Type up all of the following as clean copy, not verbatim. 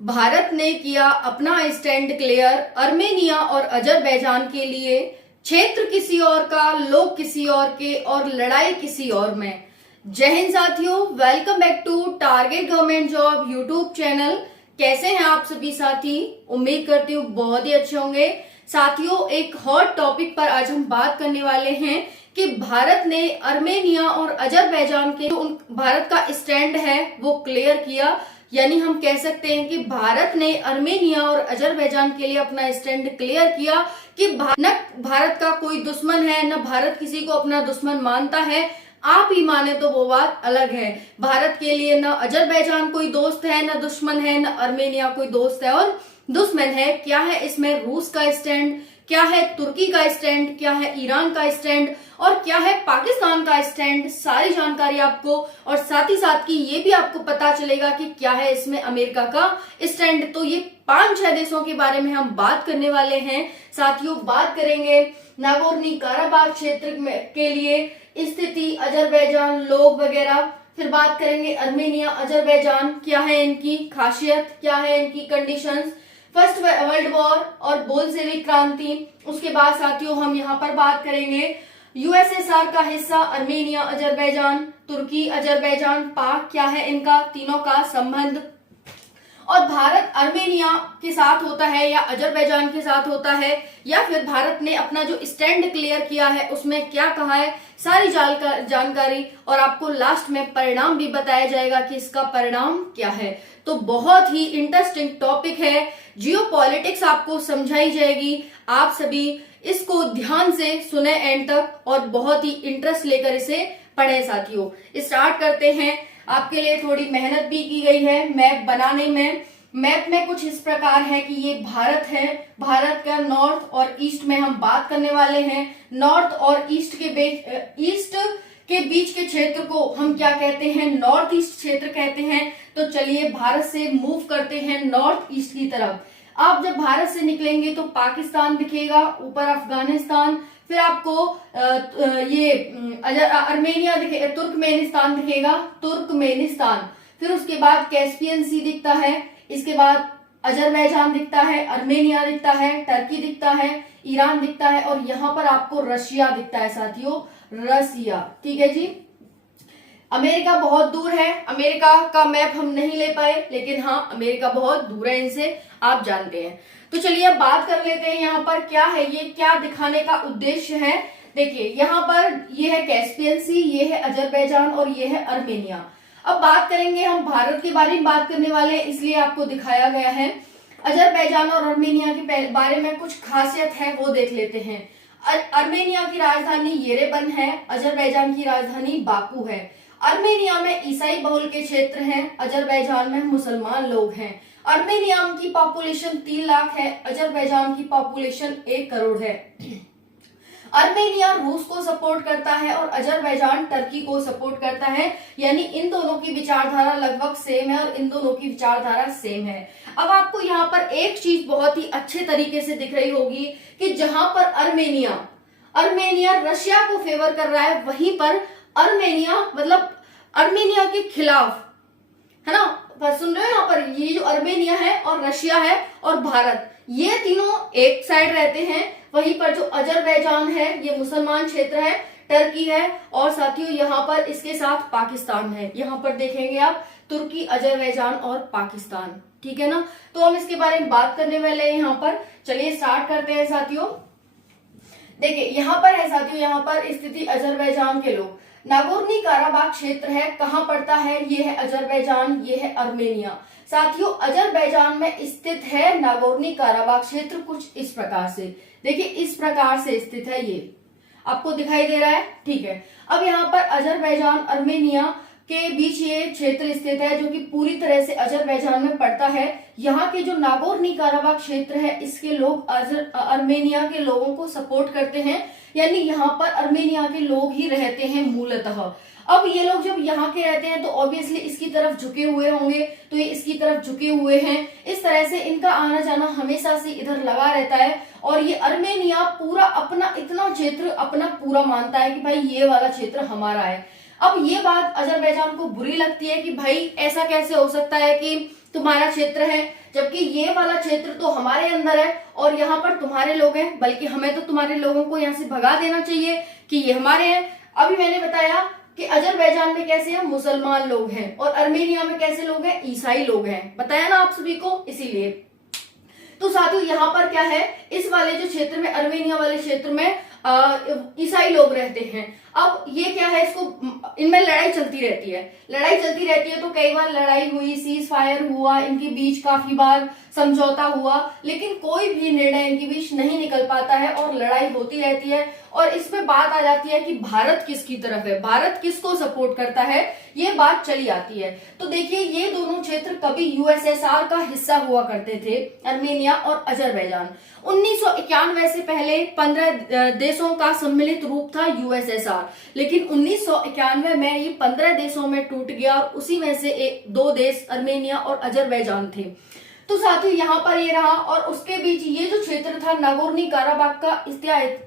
भारत ने किया अपना स्टैंड क्लियर, अर्मेनिया और अजरबैजान के लिए। क्षेत्र किसी और का, लोग किसी और के और लड़ाई किसी और में। जय हिंद साथियों, welcome back to target government job YouTube channel. कैसे हैं आप सभी साथी? उम्मीद करती हूँ बहुत ही अच्छे होंगे। साथियों, एक हॉट टॉपिक पर आज हम बात करने वाले हैं कि भारत ने अर्मेनिया और अजरबैजान के जो भारत का स्टैंड है वो क्लियर किया। यानी हम कह सकते हैं कि भारत ने अर्मेनिया और अजरबैजान के लिए अपना स्टैंड क्लियर किया कि न भारत का कोई दुश्मन है, न भारत किसी को अपना दुश्मन मानता है। आप ही माने तो वो बात अलग है। भारत के लिए न अजरबैजान कोई दोस्त है, न दुश्मन है, न अर्मेनिया कोई दोस्त है और दुश्मन है। क्या है इसमें रूस का स्टैंड, क्या है तुर्की का स्टैंड, क्या है ईरान का स्टैंड और क्या है पाकिस्तान का स्टैंड, सारी जानकारी आपको और साथ ही साथ की ये भी आपको पता चलेगा कि क्या है इसमें अमेरिका का स्टैंड। तो ये 5-6 देशों के बारे में हम बात करने वाले हैं। साथियों, बात करेंगे नागोर्नो काराबाग क्षेत्र के लिए स्थिति, अजरबैजान, लोग वगैरह। फिर बात करेंगे अर्मेनिया अजरबैजान, क्या है इनकी खासियत, क्या है इनकी कंडीशंस, फर्स्ट वर्ल्ड वॉर और बोल्शेविक क्रांति। उसके बाद साथियों हम यहाँ पर बात करेंगे यूएसएसआर का हिस्सा अर्मेनिया अजरबैजान, तुर्की अजरबैजान, पाक, क्या है इनका तीनों का संबंध और भारत अर्मेनिया के साथ होता है या अजरबैजान के साथ होता है या फिर भारत ने अपना जो स्टैंड क्लियर किया है उसमें क्या कहा है, सारी जानकारी और आपको लास्ट में परिणाम भी बताया जाएगा कि इसका परिणाम क्या है। तो बहुत ही इंटरेस्टिंग टॉपिक है। जियोपॉलिटिक्स आपको समझाई जाएगी। आप सभी इसको ध्यान से सुने एंड तक और बहुत ही इंटरेस्ट लेकर इसे पढ़ें। साथियों, स्टार्ट करते हैं। आपके लिए थोड़ी मेहनत भी की गई है मैप बनाने में। मैप में कुछ इस प्रकार है कि ये भारत है। भारत का नॉर्थ और ईस्ट में हम बात करने वाले हैं। नॉर्थ और ईस्ट के बीच के क्षेत्र को हम क्या कहते हैं, नॉर्थ ईस्ट क्षेत्र कहते हैं। तो चलिए भारत से मूव करते हैं नॉर्थ ईस्ट की तरफ। आप जब भारत से निकलेंगे तो पाकिस्तान दिखेगा, ऊपर अफगानिस्तान, फिर आपको ये अर्मेनिया दिखेगा, तुर्कमेनिस्तान दिखेगा, तुर्कमेनिस्तान, फिर उसके बाद कैस्पियन सी दिखता है, इसके बाद अजरबैजान दिखता है, अर्मेनिया दिखता है, टर्की दिखता है, ईरान दिखता है और यहाँ पर आपको रशिया दिखता है। साथियों, रसिया, ठीक है जी। अमेरिका बहुत दूर है। अमेरिका का मैप हम नहीं ले पाए, लेकिन हाँ अमेरिका बहुत दूर है इनसे, आप जानते हैं। तो चलिए अब बात कर लेते हैं यहाँ पर क्या है, ये क्या दिखाने का उद्देश्य है। देखिए यहाँ पर ये है कैस्पियन सी, ये है अजरबैजान और ये है अर्मेनिया। अब बात करेंगे हम भारत के बारे में बात करने वाले हैं, इसलिए आपको दिखाया गया है। अजरबैजान और अर्मेनिया के बारे में कुछ खासियत है वो देख लेते हैं। अर्मेनिया की राजधानी येरेबन है, अजरबैजान की राजधानी बाकू है। अर्मेनिया में ईसाई बहुल के क्षेत्र हैं, अजरबैजान में मुसलमान लोग हैं। अर्मेनिया की पॉपुलेशन 3 लाख है, अजरबैजान की पॉपुलेशन 1 करोड़ है। अर्मेनिया रूस को सपोर्ट करता है और अजरबैजान टर्की को सपोर्ट करता है। यानी इन दोनों की विचारधारा लगभग सेम है और इन दोनों की विचारधारा सेम है। अब आपको यहाँ पर एक चीज बहुत ही अच्छे तरीके से दिख रही होगी कि जहां पर अर्मेनिया रशिया को फेवर कर रहा है, वहीं पर अर्मेनिया मतलब अर्मेनिया के खिलाफ, है ना। सुन रहे हो यहाँ पर, ये जो अर्मेनिया है और रशिया है और भारत, ये तीनों एक साइड रहते हैं। वहीं पर जो अजरबैजान है ये मुसलमान क्षेत्र है, टर्की है और साथियों यहाँ पर इसके साथ पाकिस्तान है। यहाँ पर देखेंगे आप तुर्की, अजरबैजान और पाकिस्तान, ठीक है ना। तो हम इसके बारे में बात करने वाले हैं यहाँ पर। चलिए स्टार्ट करते हैं साथियों। देखिए यहाँ पर है साथियों, यहाँ पर स्थिति अजरबैजान के लोग, नागोर्नो काराबाग क्षेत्र है, कहाँ पड़ता है, ये है अजरबैजान, ये है अर्मेनिया। साथियों अजरबैजान में स्थित है नागोर्नो काराबाग क्षेत्र कुछ इस प्रकार से। देखिए इस प्रकार से स्थित है, ये आपको दिखाई दे रहा है, ठीक है। अब यहाँ पर अजरबैजान अर्मेनिया के बीच ये क्षेत्र स्थित है जो कि पूरी तरह से अजरबैजान में पड़ता है। यहाँ के जो नागोर्नो काराबाग क्षेत्र है इसके लोग अर्मेनिया के लोगों को सपोर्ट करते हैं। यानी यहाँ पर अर्मेनिया के लोग ही रहते हैं मूलतः। अब ये लोग जब यहाँ के रहते हैं तो ऑब्वियसली इसकी तरफ झुके हुए होंगे, तो ये इसकी तरफ झुके हुए हैं। इस तरह से इनका आना जाना हमेशा से इधर लगा रहता है और ये अर्मेनिया पूरा अपना इतना क्षेत्र अपना पूरा मानता है कि भाई ये वाला क्षेत्र हमारा है। अब ये बात अजरबैजान को बुरी लगती है कि भाई ऐसा कैसे हो सकता है कि तुम्हारा क्षेत्र है, जबकि ये वाला क्षेत्र तो हमारे अंदर है और यहाँ पर तुम्हारे लोग हैं, बल्कि हमें तो तुम्हारे लोगों को यहाँ से भगा देना चाहिए कि ये हमारे हैं। अभी मैंने बताया कि अजरबैजान में कैसे हैं, मुसलमान लोग हैं, और अर्मेनिया में कैसे लोग हैं, ईसाई लोग हैं, बताया ना आप सभी को। इसीलिए तो साथियों यहाँ पर क्या है, इस वाले जो क्षेत्र में, अर्मेनिया वाले क्षेत्र में ईसाई लोग रहते हैं। अब ये क्या है, इसको इनमें लड़ाई चलती रहती है, तो कई बार लड़ाई हुई, सीज फायर हुआ, इनके बीच काफी बार समझौता हुआ, लेकिन कोई भी निर्णय इनके बीच नहीं निकल पाता है और लड़ाई होती रहती है। और इसमें बात आ जाती है कि भारत किसकी तरफ है, भारत किसको सपोर्ट करता है, ये बात चली आती है। तो देखिए ये दोनों क्षेत्र कभी यूएसएसआर का हिस्सा हुआ करते थे, अर्मेनिया और अजरबैजान। 1991 से पहले 15 देशों का सम्मिलित रूप था यूएसएसआर, लेकिन 1991 में ये 15 देशों में टूट गया और उसी में से 2 देश अर्मेनिया और अजरबैजान थे। तो साथियों यहाँ पर ये रहा, और उसके बीच ये जो क्षेत्र था नागोर्नो कराबाख का,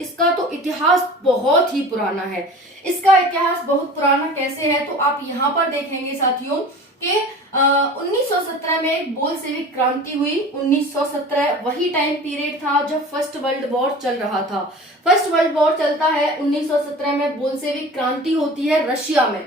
इसका तो इतिहास बहुत ही पुराना है। इसका इतिहास बहुत पुराना कैसे है, तो आप यहाँ पर देखेंगे साथियों कि 1917 में एक बोल्शेविक क्रांति हुई। 1917 वही टाइम पीरियड था जब फर्स्ट वर्ल्ड वॉर चल रहा था। फर्स्ट वर्ल्ड वॉर चलता है 1917 में, बोल्शेविक क्रांति होती है रशिया में।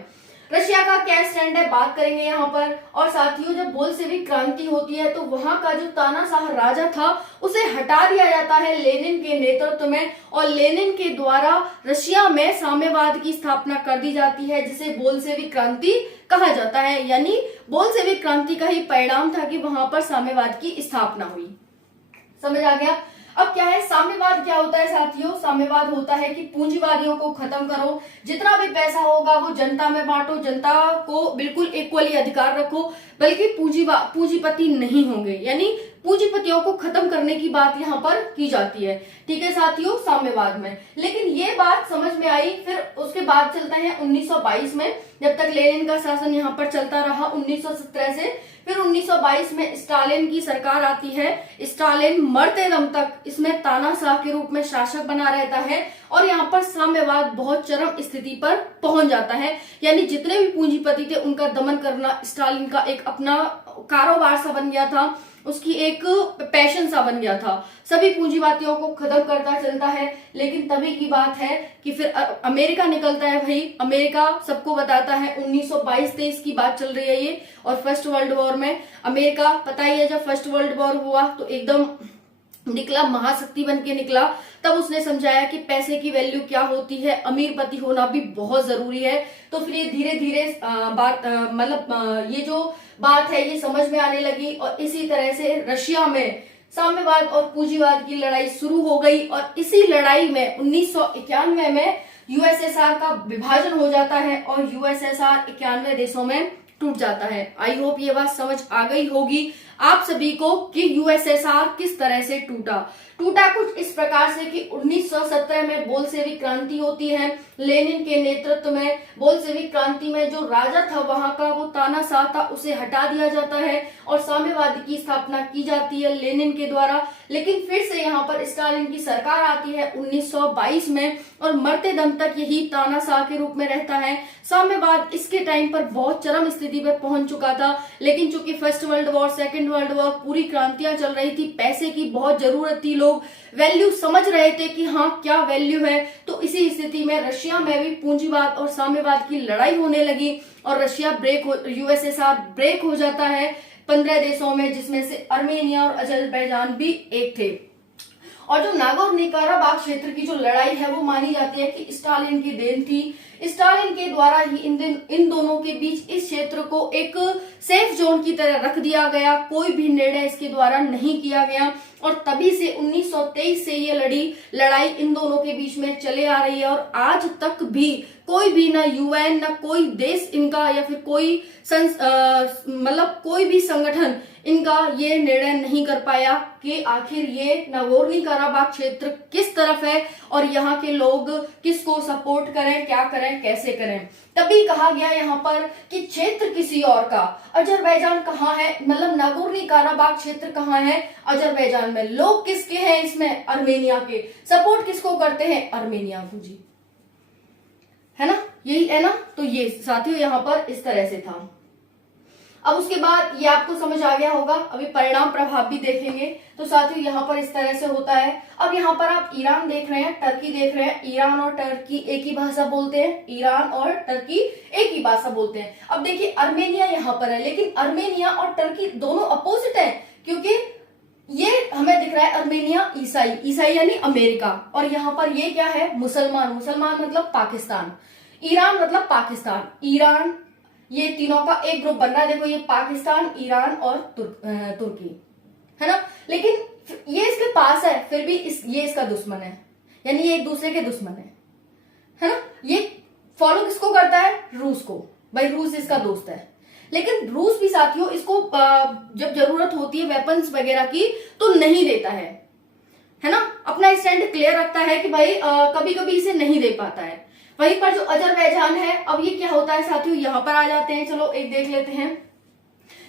रशिया का क्या स्टैंड है बात करेंगे यहाँ पर। और साथियों जब बोल्शेविक क्रांति होती है तो वहां का जो तानाशाह राजा था उसे हटा दिया जाता है लेनिन के नेतृत्व में, और लेनिन के द्वारा रशिया में साम्यवाद की स्थापना कर दी जाती है, जिसे बोल्शेविक क्रांति कहा जाता है। यानी बोल्शेविक क्रांति का ही परिणाम था कि वहां पर साम्यवाद की स्थापना हुई। समझ आ गया। अब क्या है साम्यवाद, क्या होता है साथियों, साम्यवाद होता है कि पूंजीवादियों को खत्म करो, जितना भी पैसा होगा वो जनता में बांटो, जनता को बिल्कुल इक्वली अधिकार रखो, बल्कि पूंजीपति नहीं होंगे, यानी पूंजीपतियों को खत्म करने की बात यहाँ पर की जाती है। ठीक है साथियों, साम्यवाद में। लेकिन ये बात समझ में आई, फिर उसके बाद चलते हैं 1922 में, जब तक लेनिन का शासन यहाँ पर चलता रहा 1917 से। फिर 1922 में स्टालिन की सरकार आती है। स्टालिन मरते दम तक इसमें तानाशाह के रूप में शासक बना रहता है और यहाँ पर साम्यवाद बहुत चरम स्थिति पर पहुंच जाता है। यानी जितने भी पूंजीपति थे उनका दमन करना स्टालिन का एक अपना कारोबार सा बन गया था, उसकी एक पैशन सा बन गया था। सभी पूंजीवादियों को खत्म करता चलता है। लेकिन तभी की बात है कि फिर अमेरिका निकलता है। भाई अमेरिका सबको बताता है 1922-23 की बात चल रही है ये। और फर्स्ट वर्ल्ड वॉर में अमेरिका, पता ही है, जब फर्स्ट वर्ल्ड वॉर हुआ तो एकदम निकला, महाशक्ति बन के निकला। तब उसने समझाया कि पैसे की वैल्यू क्या होती है, अमीरपति होना भी बहुत जरूरी है। तो फिर ये धीरे धीरे ये जो बात है ये समझ में आने लगी और इसी तरह से रशिया में साम्यवाद और पूंजीवाद की लड़ाई शुरू हो गई। और इसी लड़ाई में 1991 में यूएसएसआर का विभाजन हो जाता है और यूएसएसआर 91 देशों में टूट जाता है। आई होप ये बात समझ आ गई होगी आप सभी को कि यूएसएसआर किस तरह से टूटा कुछ इस प्रकार से कि 1917 में बोल्शेविक क्रांति होती है लेनिन के नेतृत्व में। बोल्शेविक क्रांति में जो राजा था वहां का, वो तानाशाह था, उसे हटा दिया जाता है और साम्यवाद की स्थापना की जाती है लेनिन के द्वारा। लेकिन फिर से यहाँ पर स्टालिन की सरकार आती है 1922 में और मरते दम तक यही तानाशाह के रूप में रहता है। साम्यवाद इसके टाइम पर बहुत चरम स्थिति पर पहुंच चुका था। लेकिन चूंकि first world war, second world war, पूरी क्रांतियां चल रही थी, पैसे की बहुत जरूरत थी, लोग वैल्यू समझ रहे थे कि हाँ क्या वैल्यू है। तो इसी स्थिति में रशिया में भी पूंजीवाद और साम्यवाद की लड़ाई होने लगी और यूएसएसआर ब्रेक हो जाता है 15 देशों में, जिसमें से अर्मेनिया और अजरबैजान भी एक थे। और जो नागोर्नो कराबाख क्षेत्र की जो लड़ाई है वो मानी जाती है कि स्टालिन की देन थी। स्टालिन के द्वारा ही इन दोनों के बीच इस क्षेत्र को एक सेफ जोन की तरह रख दिया गया, कोई भी निर्णय इसके द्वारा नहीं किया गया। और तभी से 1923 से ये लड़ाई इन दोनों के बीच में चले आ रही है और आज तक भी कोई भी ना यूएन ना कोई देश इनका या फिर कोई कोई भी संगठन इनका ये निर्णय नहीं कर पाया कि आखिर ये नागोर्नो कराबाख क्षेत्र किस तरफ है और यहाँ के लोग किसको सपोर्ट करें, क्या करें, कैसे करें। तभी कहा गया यहाँ पर कि क्षेत्र किसी और का, अजरबैजान कहाँ है, मतलब नागोर्नो कराबाख क्षेत्र कहाँ है, अजरबैजान में। लोग किसके हैं इसमें, अर्मेनिया के। सपोर्ट किसको करते हैं, अर्मेनिया को जी, है ना, यही है ना। तो ये साथियों यहाँ पर इस तरह से था। अब उसके बाद ये आपको समझ आ गया होगा, अभी परिणाम प्रभाव भी देखेंगे। तो साथियों यहाँ पर इस तरह से होता है। अब यहाँ पर आप ईरान देख रहे हैं, टर्की देख रहे हैं। ईरान और टर्की एक ही भाषा बोलते हैं, ईरान और टर्की एक ही भाषा बोलते हैं। अब देखिए अर्मेनिया यहाँ पर है, लेकिन अर्मेनिया और टर्की दोनों अपोजिट है, क्योंकि ये हमें दिख रहा है अर्मेनिया ईसाई, ईसाई यानी अमेरिका, और यहाँ पर ये क्या है मुसलमान, मुसलमान मतलब पाकिस्तान, ईरान मतलब पाकिस्तान, ईरान, ये तीनों का एक ग्रुप बन रहा है। देखो ये पाकिस्तान, ईरान और तुर्की है ना, लेकिन ये इसके पास है, फिर भी ये इसका दुश्मन है, यानी ये एक दूसरे के दुश्मन है ना। ये फॉलो किसको करता है, रूस को, भाई रूस इसका दोस्त है। लेकिन रूस भी साथियों इसको जब जरूरत होती है वेपन्स वगैरह की तो नहीं देता है ना, अपना स्टैंड क्लियर रखता है कि भाई कभी कभी इसे नहीं दे पाता है। वहीं पर जो अजरबैजान है, अब ये क्या होता है साथियों, यहां पर आ जाते हैं, चलो एक देख लेते हैं।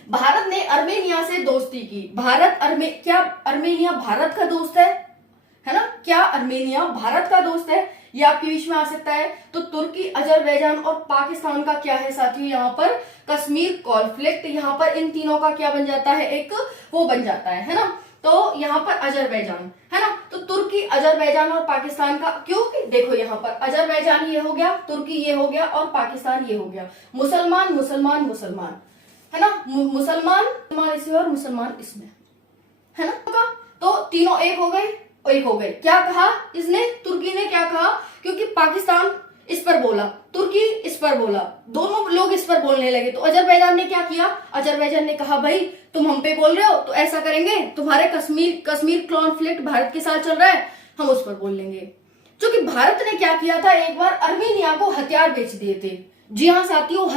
भारत ने अर्मेनिया से दोस्ती की। क्या अर्मेनिया भारत का दोस्त है ना, क्या अर्मेनिया भारत का दोस्त है, ये आपके बीच में आ सकता है। तो तुर्की, अजरबैजान और पाकिस्तान का क्या है साथियों, यहाँ पर कश्मीर कॉन्फ्लिक्ट, यहाँ पर इन तीनों का क्या बन जाता है, एक वो बन जाता है ना। तो यहाँ पर अजरबैजान है ना, तो तुर्की, अजरबैजान और पाकिस्तान का, क्योंकि देखो यहाँ पर अजरबैजान ये हो गया, तुर्की ये हो गया और पाकिस्तान ये हो गया, मुसलमान मुसलमान मुसलमान है ना, मुसलमान इसमें और मुसलमान इसमें है ना। तो तीनों एक हो गए, एक हो गए। क्या कहा इसने, तुर्की ने क्या कहा, क्योंकि पाकिस्तान इस पर बोला, तुर्की इस पर बोला, दोनों लोग इस पर बोलने लगे, तो अजरबैजान ने क्या किया, अजरबैजान ने कहा भाई तुम हम पे बोल रहे हो तो ऐसा करेंगे, तुम्हारे कश्मीर कॉन्फ्लिक्ट भारत के साथ चल रहा है, हम उस पर बोल लेंगे। क्योंकि भारत ने क्या किया था, एक बार अर्मेनिया को हथियार बेच दिए थे। जी हाँ साथियों,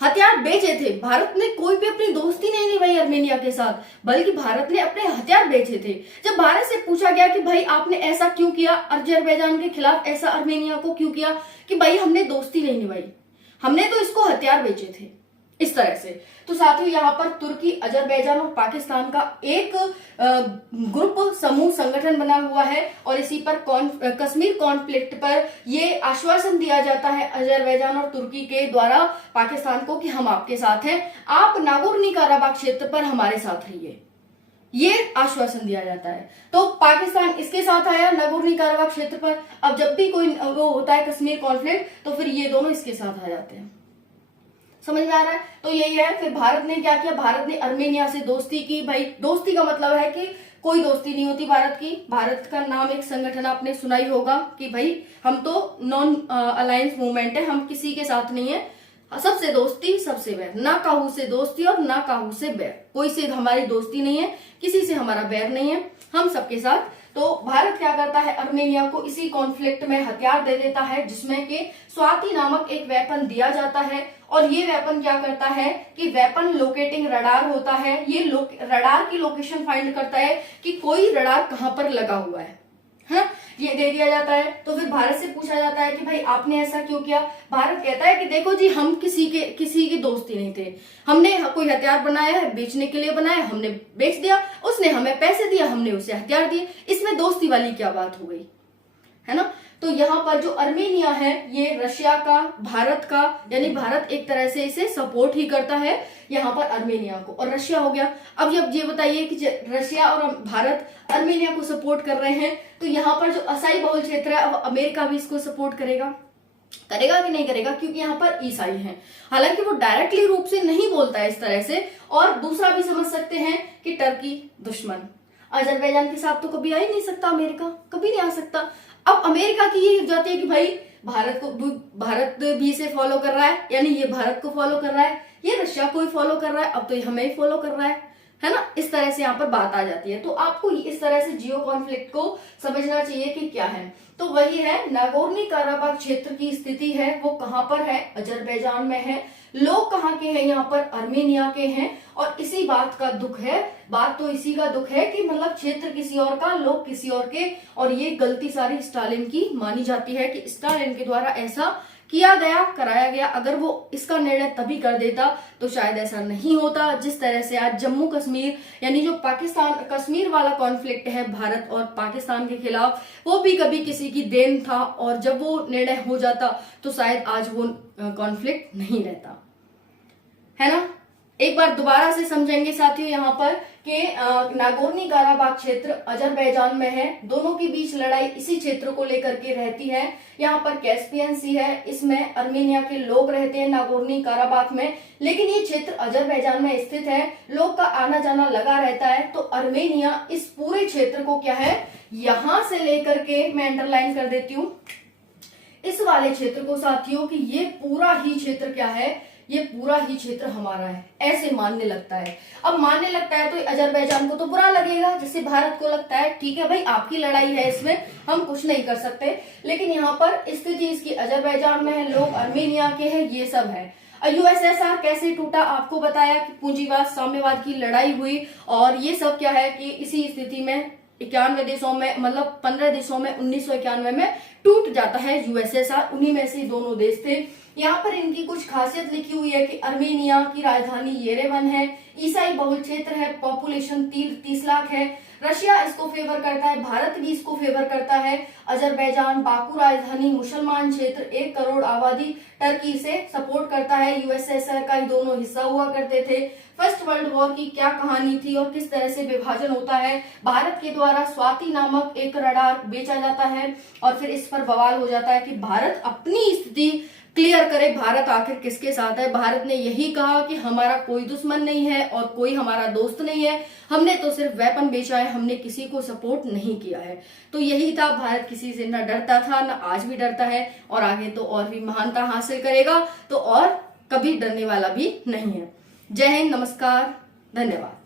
हथियार बेचे थे। भारत ने कोई भी अपनी दोस्ती नहीं निभाई अर्मेनिया के साथ, बल्कि भारत ने अपने हथियार बेचे थे। जब भारत से पूछा गया कि भाई आपने ऐसा क्यों किया, अजरबैजान के खिलाफ ऐसा अर्मेनिया को क्यों किया, कि भाई हमने दोस्ती नहीं निभाई, हमने तो इसको हथियार बेचे थे, इस तरह से। तो साथियों यहाँ पर तुर्की, अजरबैजान और पाकिस्तान का एक ग्रुप, समूह, संगठन बना हुआ है, और इसी पर कश्मीर कॉन्फ्लिक्ट पर ये आश्वासन दिया जाता है अजरबैजान और तुर्की के द्वारा पाकिस्तान को कि हम आपके साथ हैं, आप नागोर्नो कराबाख क्षेत्र पर हमारे साथ रहिए, ये आश्वासन दिया जाता है। तो पाकिस्तान इसके साथ आया नागोर्नो कराबाख क्षेत्र पर। अब जब भी कोई वो होता है कश्मीर कॉन्फ्लिक्ट, तो फिर ये दोनों इसके साथ आ जाते हैं। समझ में आ रहा है, तो यही है। फिर भारत ने क्या किया, भारत ने अर्मेनिया से दोस्ती की। भाई दोस्ती का मतलब है कि कोई दोस्ती नहीं होती भारत की। भारत का नाम एक संगठन आपने सुना ही होगा कि भाई हम तो नॉन अलायंस मूवमेंट है, हम किसी के साथ नहीं है, सबसे दोस्ती सबसे बैर, ना काहू से दोस्ती और ना काहू से बैर, कोई से हमारी दोस्ती नहीं है, किसी से हमारा बैर नहीं है, हम सबके साथ। तो भारत क्या करता है, अर्मेनिया को इसी कॉन्फ्लिक्ट में हथियार दे देता है, जिसमें कि स्वाति नामक एक वेपन दिया जाता है। और ये वेपन क्या करता है कि वेपन लोकेटिंग रडार होता है, ये रडार की लोकेशन फाइंड करता है कि कोई रडार कहां पर लगा हुआ है, ये दे दिया जाता है। तो फिर भारत से पूछा जाता है कि भाई आपने ऐसा क्यों किया। भारत कहता है कि देखो जी, हम किसी की दोस्ती नहीं थे, हमने कोई हथियार बनाया है, बेचने के लिए बनाया, हमने बेच दिया, उसने हमें पैसे दिया, हमने उसे हथियार दिए, इसमें दोस्ती वाली क्या बात हो गई, है ना। तो यहाँ पर जो अर्मेनिया है ये रशिया का, भारत का, यानी भारत एक तरह से इसे सपोर्ट ही करता है यहाँ पर अर्मेनिया को, और रशिया हो गया। अब ये बताइए कि रशिया और भारत अर्मेनिया को सपोर्ट कर रहे हैं, तो यहाँ पर जो असाई बहुल क्षेत्र है, अब अमेरिका भी इसको सपोर्ट करेगा कि नहीं करेगा, क्योंकि यहाँ पर ईसाई हैं। हालांकि वो डायरेक्टली रूप से नहीं बोलता है इस तरह से। और दूसरा भी समझ सकते हैं कि टर्की दुश्मन, अजरबैजान के साथ तो कभी आ ही नहीं सकता अमेरिका, कभी नहीं आ सकता। अब अमेरिका की ये जाती है कि भाई भारत भी इसे फॉलो कर रहा है, यानी ये भारत को फॉलो कर रहा है, ये रशिया को ही फॉलो कर रहा है, अब तो ये हमें ही फॉलो कर रहा है ना। इस तरह से यहाँ पर बात आ जाती है। तो आपको इस तरह से जियो कॉन्फ्लिक्ट को समझना चाहिए कि क्या है। तो वही है, नागोर्नो कराबाख क्षेत्र की स्थिति है वो कहाँ पर है, अजरबैजान में है। लोग कहाँ के हैं, यहाँ पर अर्मेनिया के हैं। और इसी बात का दुख है, बात तो इसी का दुख है कि मतलब क्षेत्र किसी और का, लोग किसी और के। और ये गलती सारी स्टालिन की मानी जाती है कि स्टालिन के द्वारा ऐसा किया गया, कराया गया। अगर वो इसका निर्णय तभी कर देता तो शायद ऐसा नहीं होता। जिस तरह से आज जम्मू कश्मीर, यानी जो पाकिस्तान कश्मीर वाला कॉन्फ्लिक्ट है भारत और पाकिस्तान के खिलाफ, वो भी कभी किसी की देन था, और जब वो निर्णय हो जाता तो शायद आज वो कॉन्फ्लिक्ट नहीं रहता, है ना। एक बार दोबारा से समझेंगे साथियों यहाँ पर कि नागोर्नो काराबाख क्षेत्र अजरबैजान में है। दोनों के बीच लड़ाई इसी क्षेत्र को लेकर के रहती है। यहाँ पर कैस्पियन सी है, इसमें अर्मेनिया के लोग रहते हैं नागोर्नो काराबाख में, लेकिन ये क्षेत्र अजरबैजान में स्थित है। लोग का आना जाना लगा रहता है। तो अर्मेनिया इस पूरे क्षेत्र को क्या है, यहां से लेकर के मैं अंडरलाइन कर देती हूँ इस वाले क्षेत्र को साथियों कि ये पूरा ही क्षेत्र क्या है, ये पूरा ही क्षेत्र हमारा है, ऐसे मानने लगता है। अब मानने लगता है तो अजरबैजान को तो बुरा लगेगा, जैसे भारत को लगता है ठीक है भाई आपकी लड़ाई है, इसमें हम कुछ नहीं कर सकते। लेकिन यहाँ पर स्थिति इसकी अजरबैजान में है, लोग अर्मेनिया के हैं, ये सब है। यूएसएसआर कैसे टूटा, आपको बताया कि पूंजीवाद साम्यवाद की लड़ाई हुई, और ये सब क्या है कि इसी स्थिति में 91 देशों में, मतलब 15 देशों में 1991 में टूट जाता है यूएसएसआर। उन्हीं में से दोनों देश थे। यहाँ पर इनकी कुछ खासियत लिखी हुई है कि अर्मेनिया की राजधानी येरेवन है, ईसाई बहुल क्षेत्र है, पॉपुलेशन 30 लाख है, रशिया इसको फेवर करता है, भारत भी इसको फेवर करता है। अजरबैजान बाकू राजधानी, मुसलमान क्षेत्र, 1 करोड़ आबादी, टर्की से सपोर्ट करता है। यूएसएसआर का ही दोनों हिस्सा हुआ करते थे। फर्स्ट वर्ल्ड वॉर की क्या कहानी थी और किस तरह से विभाजन होता है, भारत के द्वारा स्वाति नामक एक रडार बेचा जाता है, और फिर इस पर बवाल हो जाता है कि भारत अपनी स्थिति क्लियर करे, भारत आखिर किसके साथ है। भारत ने यही कहा कि हमारा कोई दुश्मन नहीं है और कोई हमारा दोस्त नहीं है, हमने तो सिर्फ वेपन बेचा है, हमने किसी को सपोर्ट नहीं किया है। तो यही था, भारत किसी से न डरता था, न आज भी डरता है, और आगे तो और भी महानता हासिल करेगा, तो और कभी डरने वाला भी नहीं है। जय हिंद, नमस्कार, धन्यवाद।